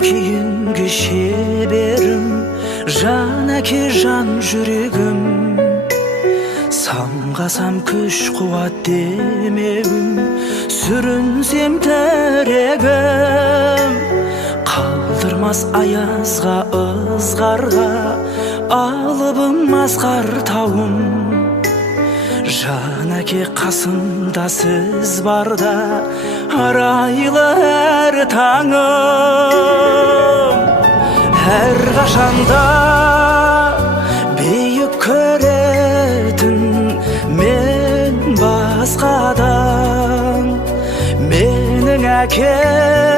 кейінгі шеберім, жан әке жан жүрегім. Самғасам күш қуат демеуім, сүрінсем тірегім. Қалдырмас аязға ызғарға, алыбым асқар тауым. Жан әке қасымда сіз барда, арайлы әр таңым. Әр қашанда бейік көретін мен басқадан, менің әкем